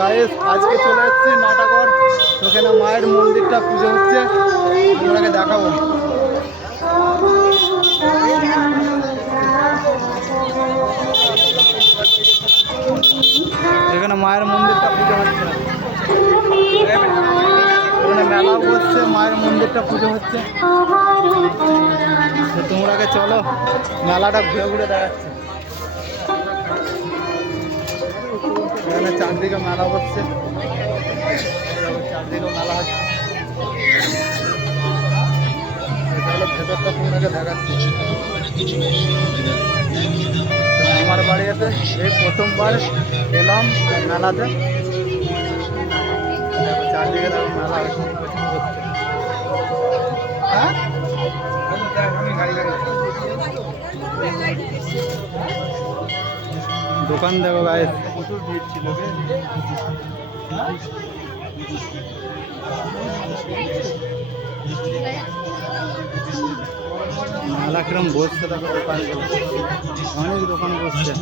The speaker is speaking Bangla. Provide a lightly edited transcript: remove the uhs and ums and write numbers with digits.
গাইস আজকে চলে এসেছি নাটাগড়, ওখানে মায়ের মন্দিরটা পুজো হচ্ছে, আপনাকে দেখাবো। এখানে মায়ের মন্দিরটা পুজো হচ্ছে, এখানে মেলাও বসছে, মায়ের মন্দিরটা পুজো হচ্ছে। তো তোমরাকে চলো মেলাটা ঘুরে ঘুরে দেখাচ্ছে। এখানে চারদিকে মেলা বসছে, চারদিকে মেলা হচ্ছে। এটা হলো ভেতরটা, তোমাকে দেখাচ্ছি। আমার বাড়িতে এই প্রথমবার এলাম মেলাতে। চারদিকে দেখো মেলা হচ্ছে। হ্যাঁ দোকান দেখো গাইস, প্রচুর ভিড় ছিল। মেলা কিরম বসছে দেখো, দোকানগুলো অনেক দোকান বসছে।